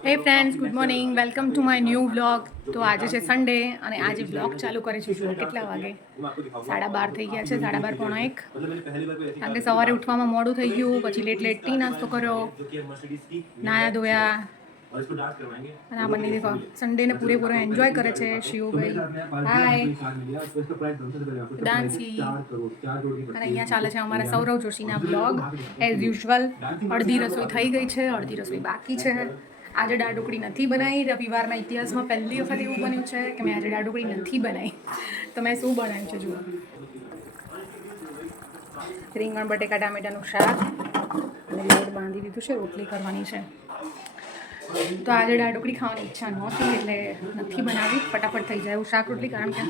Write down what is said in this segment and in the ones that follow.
Hey friends good morning welcome to my new vlog તો આજે છે સન્ડે અને આજે વ્લોગ ચાલુ કરે છે જુઓ કેટલા વાગે? સાડા બાર થઈ ગયા છે, સાડા બાર પોણા એક. કારણ કે સવારે ઉઠવામાં મોડું થઈ ગયું, પછી લેટ લેટ ટી નાસ્તો કર્યો, નાયા ધોયા. અને આ બંને દેખો સન્ડેને પૂરેપૂરો એન્જોય કરે છે શિવભાઈ. હાય ડાન્સી અને અહીંયા ચાલે છે અમારા સૌરવ જોશીના બ્લોગ એઝ યુઝ્યુઅલ અડધી રસોઈ થઈ ગઈ છે, અડધી રસોઈ બાકી છે. આજે ઢોકળી નથી બનાવી, રવિવારના ઇતિહાસમાં પહેલી વખત એવું બન્યું છે કે મેં આજે ઢોકળી નથી બનાવી. તો મેં શું બનાવ્યું છે જુઓ. રીંગણ, બટેકા, ટામેટાનું શાક અને લોટ બાંધી દીધું છે, રોટલી કરવાની છે. તો આજે દાળ ઢોકળી ખાવાની ઈચ્છા નહોતી એટલે નથી બનાવી. ફટાફટ થઈ જાય એવું શાક રોટલી કારણ કે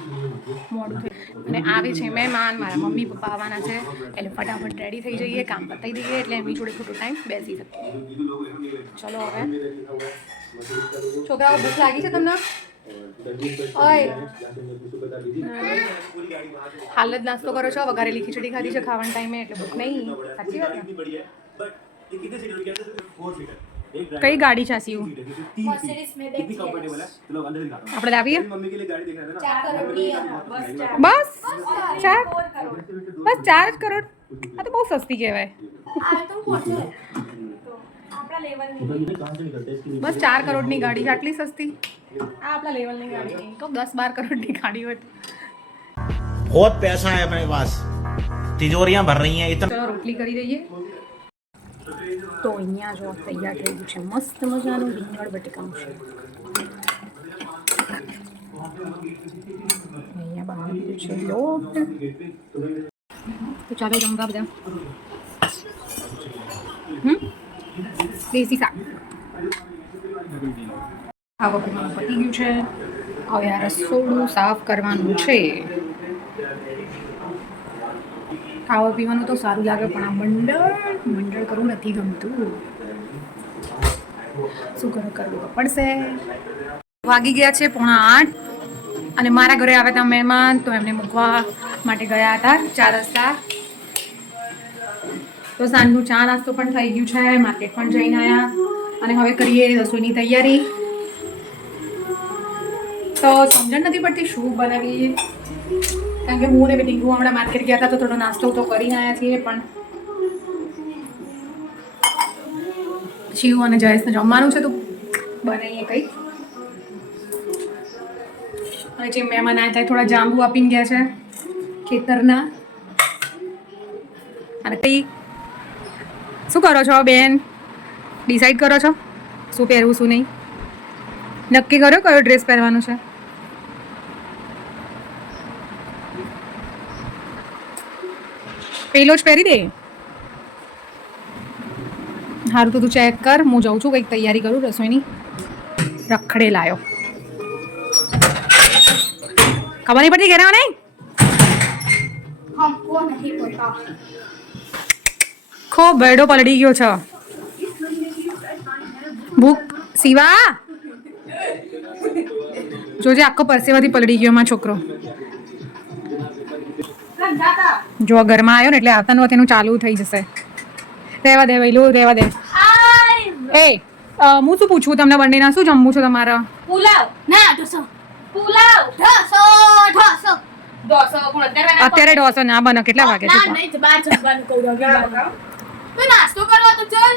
મોડું થયું અને આવે છે મહેમાન, મારા મમ્મી, પપ્પા આવવાના છે. એટલે ફટાફટ રેડી થઈ જઈએ, કામ પતાવી દઈએ એટલે એમની જોડે થોડો ટાઈમ બેસી શકીએ. ચલો હવે. છોકરાઓ, ભૂખ લાગી છે તમને? હાલ જ નાસ્તો કરો છો. વઘારેલી ખીચડી ખાધી છે ખાવાના ટાઈમે એટલે ભૂખ નહીં. સાચી વાત ને? કઈ ગાડી છે આ સીવું આપણે લાવીએ બસ ચાર બસ ચાર જ કરોડ આ તો બહુ સસ્તી કહેવાય બસ ચાર કરોડની ગાડી છે આટલી સસ્તી આ આપણા લેવલની ગાડી નહીં તો દસ બાર કરોડની ગાડી હોય बहुत पैसा है अपने पास तिजोरियां भर रही हैं इतना ચલો રોટલી કરી દઈએ તો અહીંયા જો તૈયાર થઈ ગયું છે. મસ્ત મજાનું રીંગણ બટેકાનું છે અહીંયા દીધું છે લોટ. તો ચાલો જમવા બધા. દેશી શાક. આ પતી ગયું છે. હવે આ રસોડું સાફ કરવાનું છે. ખાવા પીવાનું તો સારું લાગે, પણ આ મંડળ મંડળ કરવું નથી ગમતું. શું કરો, કરવું પડશે. વાગી ગયા છે પોણા આઠ, અને મારા ઘરે આવ્યા હતા મહેમાન, તો એમને મૂકવા માટે ગયા હતા ચાર રસ્તા. તો સાંજનું ચા નાસ્તો પણ થઈ ગયું છે, માર્કેટ પણ જઈને આવ્યા અને હવે કરીએ રસોઈની તૈયારી. તો સમજણ નથી પડતી શું બનાવીએ. કારણ કે હું ને ટીંગુ હમણાં માર્કેટ ગયા હતા તો થોડો નાસ્તો તો કરીને આવ્યા છીએ, પણ શિવ અને જયેશને જમવાનું છે તો બનાવીએ કંઈક. અને જે મહેમાન આવ્યા હતા થોડા જાંબુ આપીને ગયા છે ખેતરના. અને કઈ શું કરો છો બેન? ડિસાઈડ કરો છો? શું પહેરવું, શું નહીં? નક્કી કરો કયો ડ્રેસ પહેરવાનો છે? પેલો જ પહેરી દે. સારું તો તું ચેક કર. હું જાઉં છું કંઈક તૈયારી કરું રસોઈની. રખડે લાયો. ખબર નહીં પડતી ઘેરા નહીં ખો બેડો પલડી ગયો છે. ભૂખ સીવા જોજે આખો પરસેવાથી પલડી ગયો માં છોકરો. જો ઘરમાં આવ્યો ને એટલે આવતા વખતે એનું ચાલુ થઈ જશે. રહેવા દે વહેલું રહેવા દે. એ હું શું પૂછું તમને બંનેના શું જમવું છે તમારા? પુલાવ. ના ઢોસો. પુલાવ ઢોસો ઢોસો. અત્યારે ઢોસો ના બને કેટલા વાગે છે? નહીં બાર જમવાનું કહું તો નાસ્તો કરવા તો ચલ.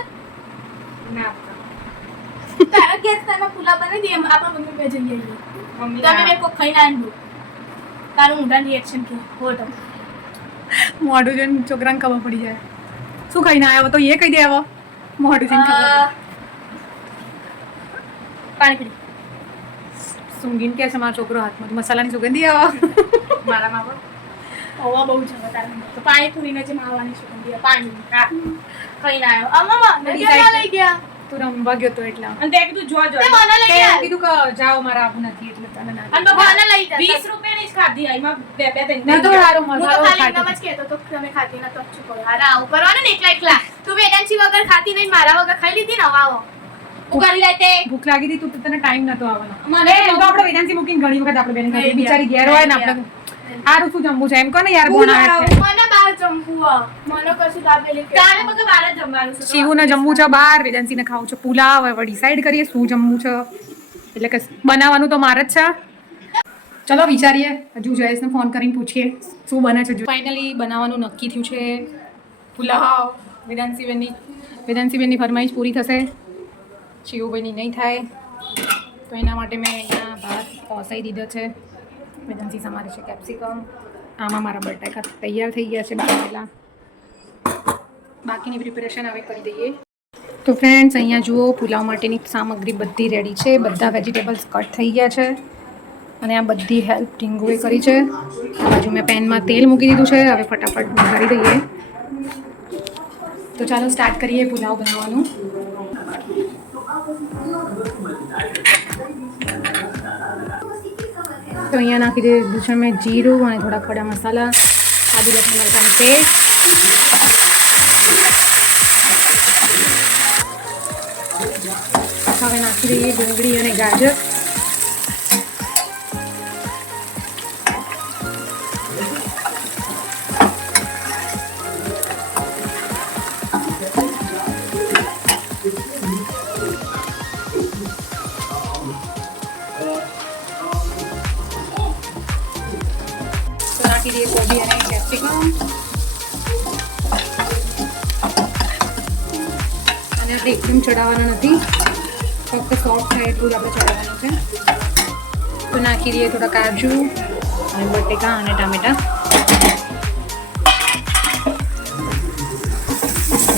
તારા કે તને પુલાવ બનાવી દે આપણા મમ્મી પે જઈએ. તમે બે કોક ખાઈને આંડો તારું ઊંડા રિએક્શન કે હોટલ મોઢું જોઈને છોકરાને ખબર પડી જાય. શું ખાઈને આવ્યો? તો એ કહી દે આવો. મોઢું જોઈને ખબર પાણી સુંગીન કે છે મારો છોકરો હાથમાં. મસાલાની સુગંધી આવો. મારામાં પણ હવા બહુ છે તારા તો પાણીપુરીને જે માવાની સુગંધી પાણી ખાઈને આવ્યો. અમ્મા લઈ ગયા. તું રમવા ગયો તો એટલા. અને તે કીધું જો જો. મને લઈ તે કીધું કે જાઓ મારા આવું નથી એટલે તને ના અને આને લઈ જા 20 રૂપિયાની જ ખાધી આ, માં બે બે ત્રણ ના તો હારો હું તો ખાલી નમ જ કેતો તો તમે ખાધી ના તો ચૂપ કરો? હારા આવું કરવાનું ને એકલા એકલા. તું વેદાંશી વગર ખાતી નહીં મારા વગર ખાઈ લીધી ને હવે આવો. હું કરી લે તે. ભૂખ લાગી હતી તું તને ટાઈમ નતો આવવાનો. મને તો આપણે વેદાંતી બુકિંગ ઘણી વખત આપણે બેન બિચારી ઘેર હોય ને આપણે સારું શું જમવું છે. એમ કહો ને યાર બોના છે મને બહાર જમવું. મને કશું દાબેલી કે. તારે મગર બાર જમવાનું છે. શિવુને જમવું છે બહાર વેદાંતીને ખાવું છે. પુલાવ હવે ડિસાઈડ કરીએ શું જમવું છે. એટલે કે બનાવવાનું તો મારે જ છે. ચલો વિચારીએ. હજુ જયેશને ફોન કરીને પૂછીએ શું બને છે. ફાઇનલી બનાવવાનું નક્કી થયું છે. પુલાવ વેદાંતિબેનની વેદાંતિબેનની ફરમાઈશ પૂરી થશે. શિવુભાઈની નહીં થાય. તો એના માટે મેં અહીંયા ભાત કોસાઈ દીધો છે. વેદાંતી સમારે છે કેપ્સિકમ. આમાં મારા બટાકા તૈયાર થઈ ગયા છે બનાવેલા. બાકીની પ્રિપેરેશન હવે કરી દઈએ. તો ફ્રેન્ડ્સ અહીંયા જુઓ, પુલાવ માટેની સામગ્રી બધી રેડી છે. બધા વેજીટેબલ્સ કટ થઈ ગયા છે. અને આ બધી હેલ્પ ટીંગુએ કરી છે. આ બાજુ મેં પેનમાં તેલ મૂકી દીધું છે. હવે ફટાફટ વઘારી દઈએ. તો ચાલો સ્ટાર્ટ કરીએ પુલાવ બનાવવાનું. તો અહીંયા નાખી દીધું છે મેં જીરું અને થોડા ખડા મસાલા. આદુ લસણ, મરચાંની પેસ્ટ. હવે નાખી દઈએ ડુંગળી અને ગાજર. અને એકદમ ચડાવવાના નથી. ફક્ત સોફ્ટ થાય એટલું જ આપણે ચડાવવાનું છે. તો નાખી દઈએ થોડા કાજુ અને બટેકા અને ટામેટા.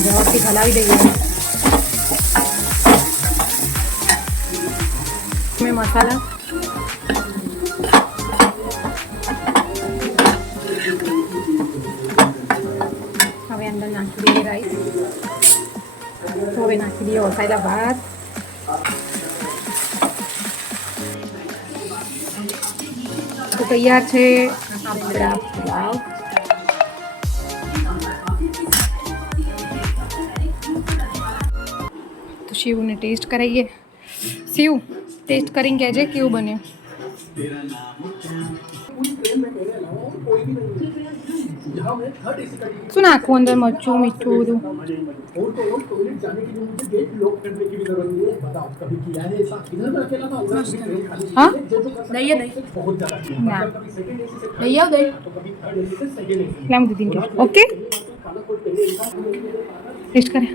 વ્યવસ્થિત હલાવી દઈએ. મેં મસાલા. હવે અંદર નાખી દઈએ રાઈસ હવે નાખી દઈએ વસાયેલા ભાત તો તૈયાર છે આપણા પુલાવ તો શિવને ટેસ્ટ કરાવીએ શિવ ટેસ્ટ કરીને કહેજે કેવું બન્યું? શું નાખવું અંદર મરચું મીઠું બધું હા દઈએ દઈ ના દઈ આવ દઈ એટલે આમ દીદી ઓકે ટેસ્ટ કરે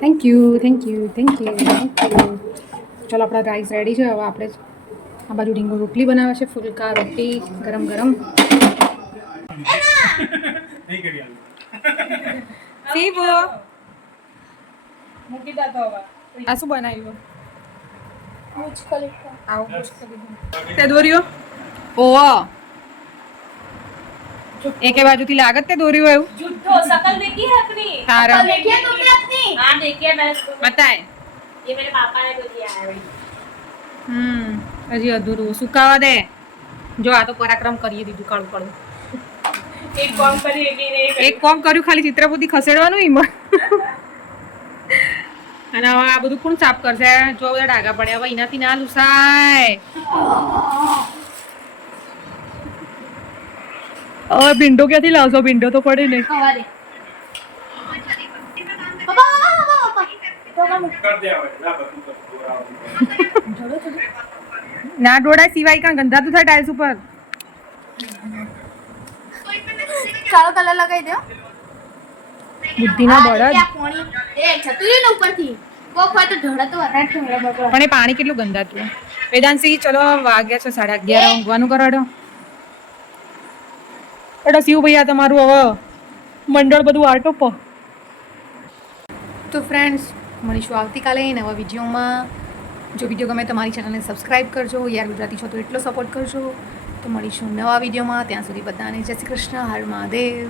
thank you thank you thank you thank you ચલો આપણા રાઈસ રેડી છે હવે આપણે આ બાજુ રીંગો રોટલી બનાવે છે ફુલકા રોટી ગરમ ગરમ શિવો મૂકી દેતો હવે આ શું બનાવ્યું મુજ ખાલી આવું તે દોર્યો ઓહો એકે બાજુથી લાગત તે દોર્યું એવું झूठो शकल देखी है अपनी तारा। शकल देखी है तुमने अपनी हाँ देखी है मैंने इसको- બતાય ये मेरे पापा ने तो दिया है भाई હમ હજી અધૂરું. સુકાવા દે. જો આ તો પરાક્રમ કરી દીધું કાળું કાળું. એક કોમ કર્યું ખાલી ચિત્રપોથી ખસેડવાનું એમાં અને હવે આ બધું કોણ સાફ કરશે? જો બધા ડાઘા પડે હવે એનાથી ના લુસાય. હવે ભીંડો ક્યાંથી લાવશો? ભીંડો તો પડે નહીં. ના ડોળા સિવાય કાં ગંધાતું થાય ટાઇલ્સ ઉપર. કાળો કલર લગાવી દો. બુદ્ધિના બળદ. એ છતુરી ને ઉપરથી પણ એ પાણી કેટલું ગંદાતું વેદાંતસિંહ ચલો વાગ્યા છે સાડા અગિયાર ઊંઘવાનું કરાડો એટલે શિવ ભૈયા તમારું હવે મંડળ બધું આટો તો ફ્રેન્ડ્સ મળીશું આવતીકાલે નવા વિડીયોમાં. જો વીડિયો ગમે તો મારી ચેનલને સબસ્ક્રાઈબ કરજો. યાર ગુજરાતી છો તો એટલો સપોર્ટ કરજો. તો મળીશું નવા વિડીયોમાં. ત્યાં સુધી બધાને જય શ્રી કૃષ્ણ. હર મહાદેવ.